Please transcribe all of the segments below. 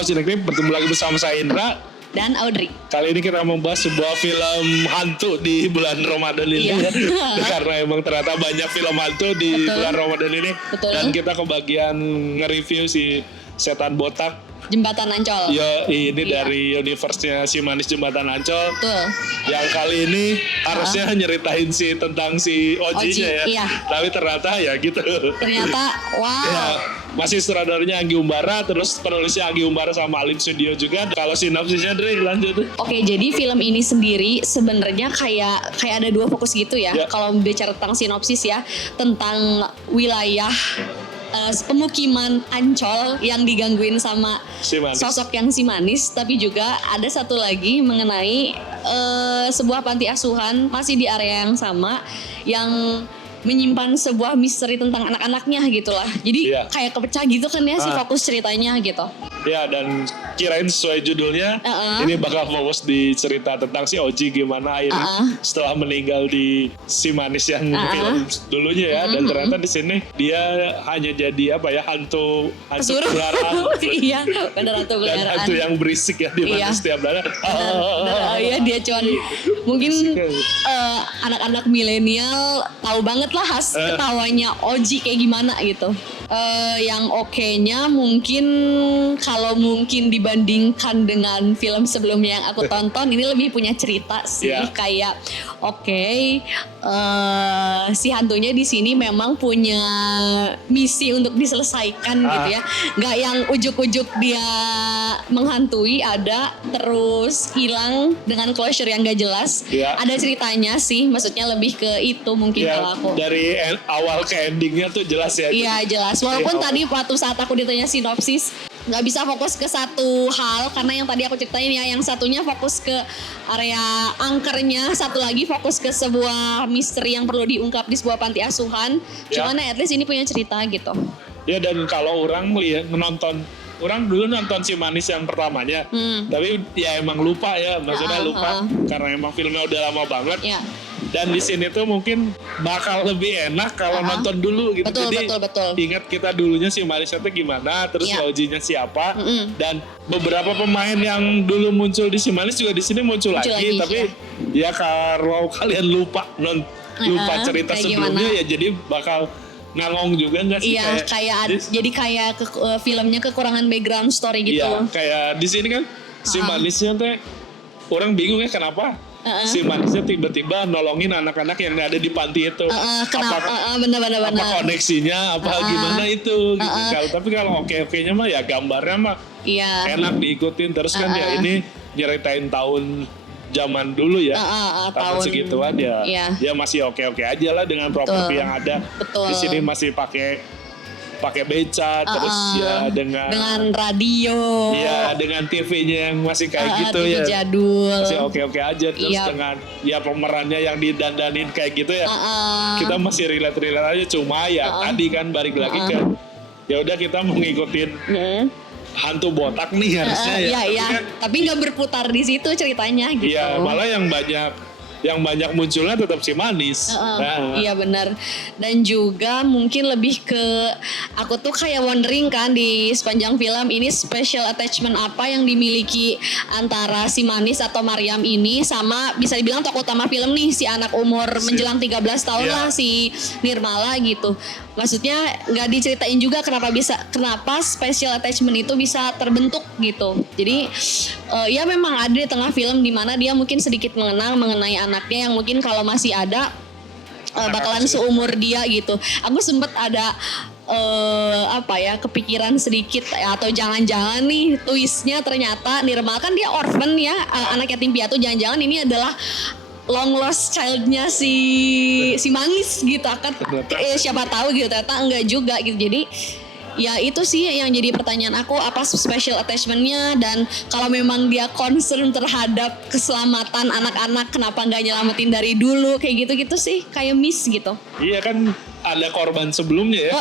Halo Cineknip, bertemu lagi bersama saya Indra dan Audrey. Kali ini kita membahas sebuah film hantu di bulan Ramadan ini. Iya. Karena emang ternyata banyak film hantu di bulan Ramadan ini. Betul. Dan kita kebagian nge-review si Setan Botak. Jembatan Ancol. Ya, ini dari universe-nya si Manis Jembatan Ancol. Betul. Yang kali ini harusnya nyeritain tentang si Oji-nya ya. Iya. Tapi ternyata ya gitu. Ternyata wow. Ya, masih sutradaranya Anggi Umbara, terus penulisnya Anggi Umbara sama Alim Studio juga. Kalau sinopsisnya Dre, lanjut. Oke, jadi film ini sendiri sebenarnya kayak ada dua fokus gitu ya. Kalau bicara tentang sinopsis ya, tentang wilayah pemukiman Ancol yang digangguin sama sosok yang si Manis, tapi juga ada satu lagi mengenai sebuah panti asuhan masih di area yang sama yang menyimpan sebuah misteri tentang anak-anaknya gitulah. Jadi kayak kepecah gitu kan ya si fokus ceritanya gitu. Ya, dan kirain sesuai judulnya ini bakal fokus di cerita tentang si Oji gimana akhirnya setelah meninggal di si Manis yang film dulunya ya. Dan ternyata di sini dia hanya jadi apa ya, hantu peliharaan. Iya, benar hantu peliharaan. Dan hantu yang berisik ya di mana setiap daerah. Iya, dia cuman mungkin anak-anak milenial tahu banget lah khas ketawanya Oji kayak gimana gitu. Yang oke-nya mungkin kalau mungkin dibandingkan dengan film sebelumnya yang aku tonton, ini lebih punya cerita sih. Kayak si hantunya di sini memang punya misi untuk diselesaikan gitu ya. Nggak yang ujuk-ujuk dia menghantui, ada terus hilang dengan closure yang nggak jelas. Ada ceritanya sih, maksudnya lebih ke itu mungkin kalau aku. Dari awal ke endingnya tuh jelas ya. Iya jelas. Walaupun tadi waktu saat aku ditanya sinopsis nggak bisa fokus ke satu hal karena yang tadi aku ceritain ya, yang satunya fokus ke area angkernya, satu lagi fokus ke sebuah misteri yang perlu diungkap di sebuah panti asuhan. Cuman at least ini punya cerita gitu. Ya, dan kalau orang orang dulu nonton si Manis yang pertamanya, tapi ya emang lupa ya, maksudnya lupa karena emang filmnya udah lama banget. Dan di sini tuh mungkin bakal lebih enak kalau nonton dulu gitu. Betul. Ingat kita dulunya si Manisnya tuh gimana, terus Ojinya siapa, dan beberapa pemain yang dulu muncul di si Manis juga di sini muncul lagi. Tapi ya kalau kalian lupa cerita sebelumnya ya jadi bakal ngangong juga nggak sih? Iya, kayak filmnya kekurangan background story gitu. Iya, kayak di sini kan si Manisnya tuh orang bingung ya kenapa si Manisnya tiba-tiba nolongin anak-anak yang ada di panti itu. Benar. Apa koneksinya, apa gimana itu gitu. Tapi kalau oke-nya mah ya gambarnya mah enak diikutin terus kan ya ini nyeritain tahun zaman dulu ya, tahun segituan ya masih oke aja lah dengan properti yang ada. Di sini masih pakai beca, terus ya dengan radio, ya dengan TV-nya yang masih kayak gitu TV jadul, masih oke aja. Terus dengan ya pemerannya yang didandanin kayak gitu ya, kita masih relate aja. Cuma ya tadi kan balik lagi ke ya udah kita mau ngikutin hantu botak nih harusnya tapi nggak berputar di situ ceritanya gitu. Iya, malah yang banyak munculnya tetap si Manis. Iya benar. Dan juga mungkin lebih ke aku tuh kayak wondering kan di sepanjang film ini special attachment apa yang dimiliki antara si Manis atau Mariam ini sama bisa dibilang tokoh utama film nih, si anak umur menjelang 13 tahun lah, si Nirmala gitu. Maksudnya nggak diceritain juga kenapa special attachment itu bisa terbentuk gitu. Jadi ya memang ada di tengah film di mana dia mungkin sedikit mengenai anaknya yang mungkin kalau masih ada bakalan seumur dia gitu. Aku sempet ada kepikiran sedikit atau jangan-jangan nih twistnya ternyata Nirmala kan dia orphan ya, anak yatim piatu, jangan-jangan ini adalah long lost childnya si Manis gitu kan, siapa tahu gitu, ternyata enggak juga gitu. Jadi ya itu sih yang jadi pertanyaan aku, apa special attachmentnya, dan kalau memang dia concern terhadap keselamatan anak-anak kenapa nggak nyelamatin dari dulu, kayak gitu-gitu sih, kayak miss gitu. Iya kan ada korban sebelumnya ya.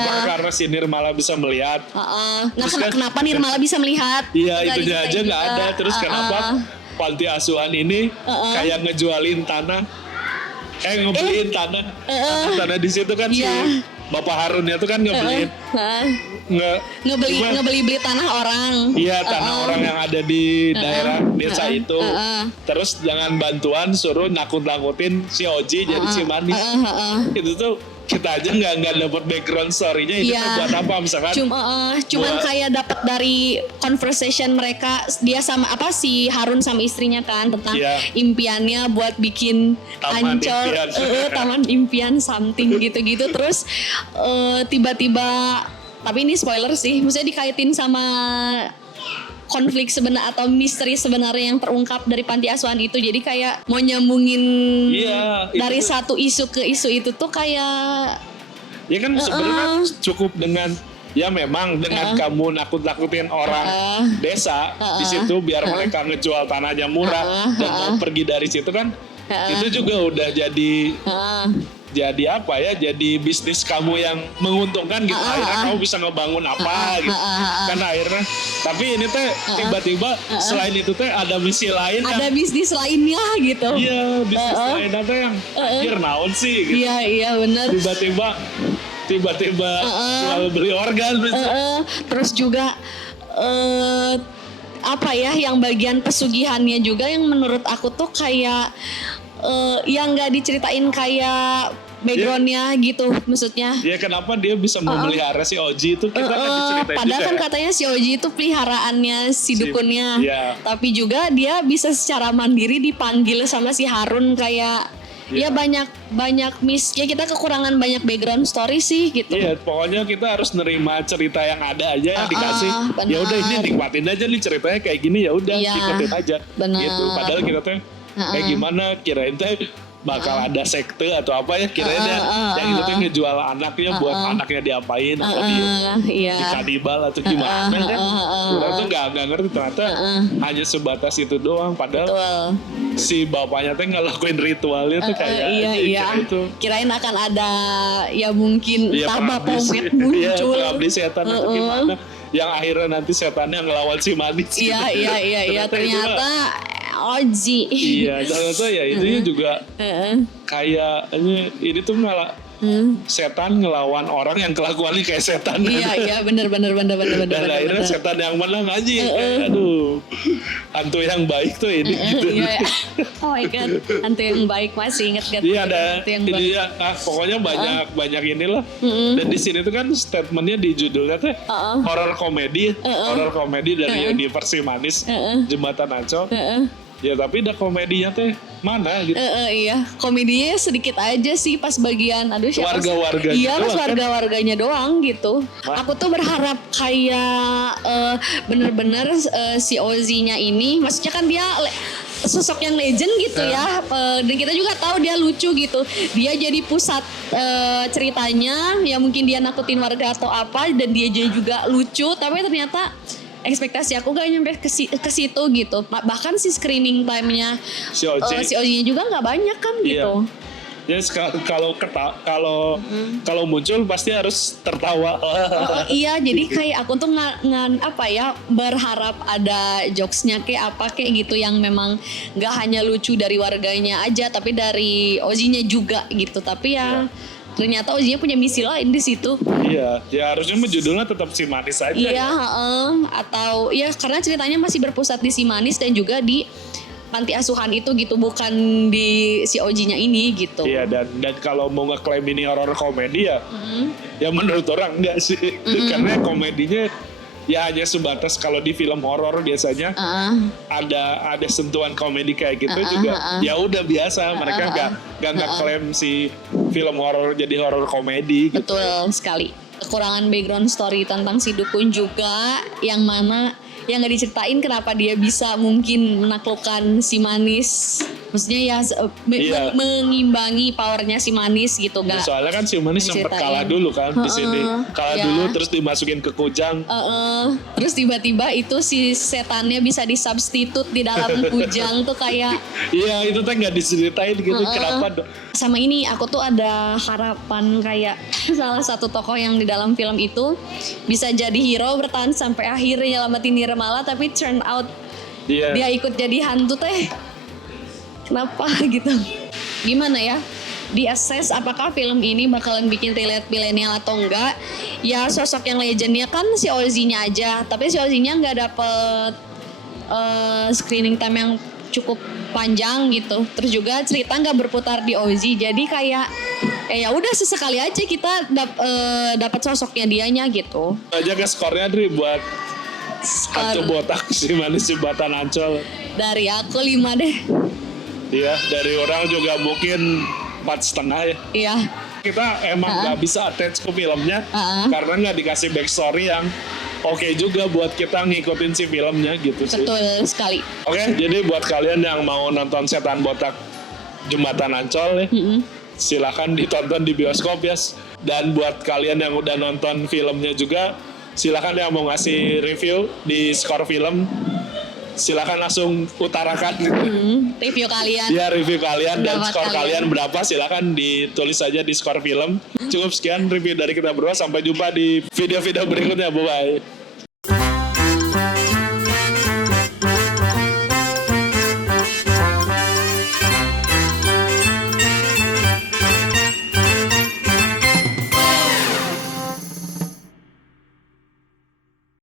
Apakah karena si Nirmala bisa melihat? Nah kenapa Nirmala bisa melihat? Iya itu aja nggak ada. Terus kenapa panti asuhan ini kayak ngejualin tanah, ngebeliin tanah di situ kan Bapak Harunnya tuh kan ngebeli ngebeli tanah orang. Iya, tanah orang yang ada di daerah desa itu. Terus dengan bantuan suruh nakut-nakutin si Oji jadi si manis. Itu tuh kita aja nggak dapat background story-nya itu buat apa misalkan? Cuman kayak dapat dari conversation mereka dia sama si Harun sama istrinya kan tentang impiannya buat bikin Ancol, taman impian something gitu-gitu. Terus tiba-tiba, tapi ini spoiler sih, maksudnya dikaitin sama konflik sebenarnya atau misteri sebenarnya yang terungkap dari panti asuhan itu. Jadi kayak mau nyambungin dari satu isu ke isu itu tuh kayak ya kan sebenarnya cukup dengan ya memang dengan kamu nakut-nakutin orang desa di situ biar mereka ngejual tanahnya murah dan mau pergi dari situ kan itu juga udah jadi apa ya, jadi bisnis kamu yang menguntungkan gitu. Akhirnya kamu bisa ngebangun apa gitu kan akhirnya. Tapi ini teh tiba-tiba selain itu teh ada misi lain, ada bisnis lainnya gitu. Iya, bisnis lain ada yang akhir naon sih gitu. Iya benar. Tiba-tiba jual beli organ terus juga apa ya, yang bagian pesugihannya juga yang menurut aku tuh kayak yang nggak diceritain kayak backgroundnya gitu maksudnya. Ya kenapa dia bisa memelihara si Oji itu kita kan diceritain padahal juga kan katanya si Oji itu peliharaannya si dukunnya. Tapi juga dia bisa secara mandiri dipanggil sama si Harun kayak ya banyak ya kita kekurangan banyak background story sih gitu. Iya, pokoknya kita harus nerima cerita yang ada aja yang dikasih. Ya udah ini nikmatin aja nih ceritanya kayak gini, ya udah ikutin aja. Gitu. Padahal kita tuh kayak gimana kirain teh bakal ada sekte atau apa ya kirain yang itu tuh ngejual anaknya buat anaknya diapain atau di kanibal atau gimana kan kita tuh nggak ngerti ternyata hanya sebatas itu doang padahal si bapaknya tuh ngelakuin ritualnya tuh kayak itu kirain akan ada ya mungkin entah Baphomet muncul pengabdi setan atau gimana yang akhirnya nanti setannya ngelawan si manis iya ternyata Oji. Iya, ternyata ya itu juga kayak ini tuh malah setan ngelawan orang yang kelakuannya kayak setan. Iya benar. Dan akhirnya setan yang menang aja. Aduh, hantu yang baik tuh ini gitu. Oh my god, hantu yang baik masih inget gak? Iya ada, ini ya, pokoknya banyak inilah. Dan di sini tuh kan statementnya di judulnya tuh horror komedi dari Universe Manis Jembatan Ancol. Ya tapi udah komedinya teh mana gitu. Iya, komedinya sedikit aja sih pas bagian warga-warganya. Iya, pas warga-warganya doang gitu. Aku tuh berharap kayak bener-bener si Ozinya ini, maksudnya kan dia sosok yang legend gitu ya, dan kita juga tahu dia lucu gitu. Dia jadi pusat ceritanya, ya mungkin dia nakutin warga atau apa, dan dia juga lucu. Tapi ternyata ekspektasi aku gak nyampe ke situ gitu. Bahkan si screening time-nya si Oji-nya juga gak banyak kan gitu. Ya kalau muncul pasti harus tertawa. Iya, jadi kayak aku tuh berharap ada jokesnya kayak gitu yang memang gak hanya lucu dari warganya aja, tapi dari Oji-nya juga gitu. Tapi ternyata Oji-nya punya misi lain di situ. Iya, ya harusnya judulnya tetap Si Manis aja. Iya, atau ya karena ceritanya masih berpusat di Si Manis dan juga di panti asuhan itu gitu, bukan di si Oji-nya ini gitu. Iya, dan kalau mau ngeklaim ini horror komedi ya, ya menurut orang enggak sih, karena komedinya ya hanya sebatas kalau di film horor biasanya ada sentuhan komedi kayak gitu juga ya udah biasa, mereka nggak klaim si film horor jadi horor komedi gitu. Betul sekali. Kekurangan background story tentang si dukun juga yang mana yang nggak diceritain kenapa dia bisa mungkin menaklukkan si Manis. Maksudnya ya mengimbangi powernya si Manis gitu gak? Soalnya kan si Manis sempat kalah dulu kan di sini, dulu terus dimasukin ke kujang. Terus tiba-tiba itu si setannya bisa disubstitut di dalam kujang tuh kayak. Iya itu tuh nggak diceritain gitu kenapa. Sama ini aku tuh ada harapan kayak salah satu tokoh yang di dalam film itu bisa jadi hero bertahan sampai akhir nyelamatin Nirmala, tapi turn out dia ikut jadi hantu teh. Kenapa gitu? Gimana ya? di-assess apakah film ini bakalan bikin relate milenial atau enggak. Ya sosok yang legendnya kan si Ozzy-nya aja, tapi si Ozzy-nya nggak dapet screening time yang cukup panjang gitu. Terus juga cerita nggak berputar di Ozzy, jadi kayak ya udah sesekali aja kita dapat sosoknya dianya gitu. Aja ke skornya Dri buat hantu botak si manis jembatan Ancol. Dari aku 5 deh. Iya, dari orang juga mungkin 4,5 ya. Iya. Kita emang nggak bisa attach ke filmnya karena nggak dikasih backstory yang oke juga buat kita ngikutin si filmnya gitu sih. Betul sekali. Oke, jadi buat kalian yang mau nonton Setan Botak Jembatan Ancol nih, silakan ditonton di bioskop ya. Dan buat kalian yang udah nonton filmnya juga, silakan yang mau ngasih review di Skor Film, silakan langsung utarakan Review kalian. ya review kalian dan Pendapat skor kalian berapa, silakan ditulis saja di Skor Film. Cukup sekian review dari kita berdua, sampai jumpa di video-video berikutnya, bye bye.